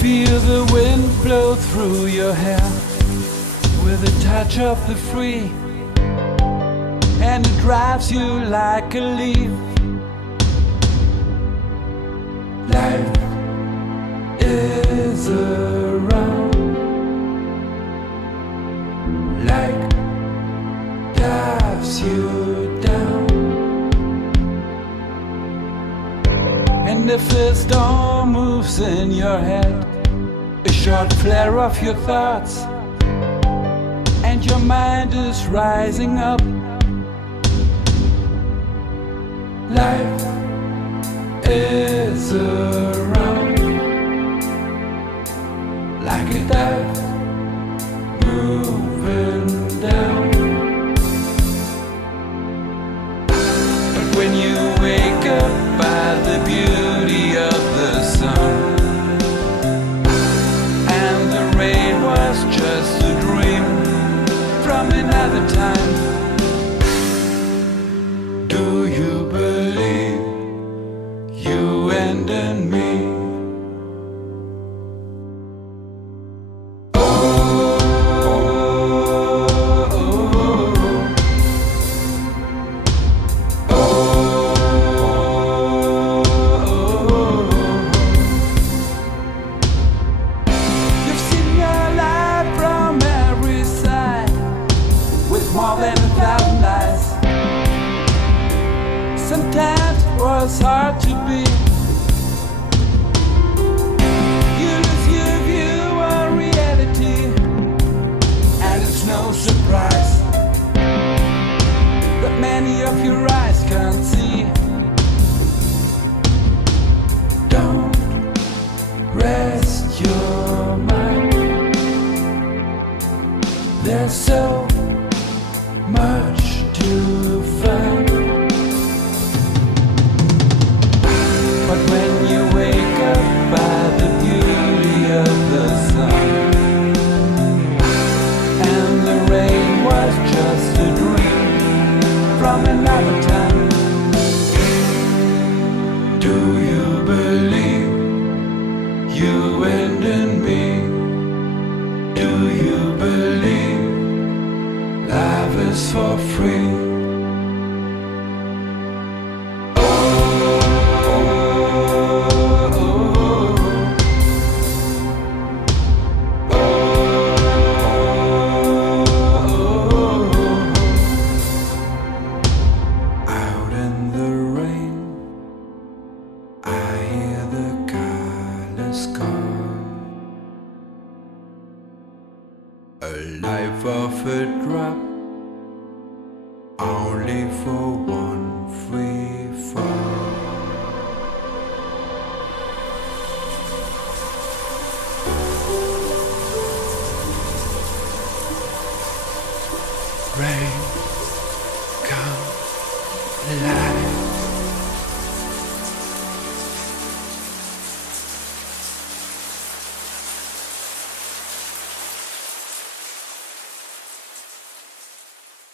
Feel the wind blow through your hair with a touch of the free, and it drives you like a leaf. Life is around, like dives you down. And if a storm moves in your head, a short flare of your thoughts, and your mind is rising up. Life is around, like a dive moving down. But when you wake up by the beauty of the sun, and the rain was just a dream from another time, do you believe you and me? More than 1,000 lies. Sometimes it was hard to be. You lose your view on reality, and it's no surprise that many of your eyes can't see. Don't rest your mind. There's so much to find. But when you wake up by the beauty of the sun, and the rain was just a dream from another time, do you believe you and me? Do you believe life is for free? Out in the rain, I hear the colors call. A life of a drop, only for one free fall. Rain.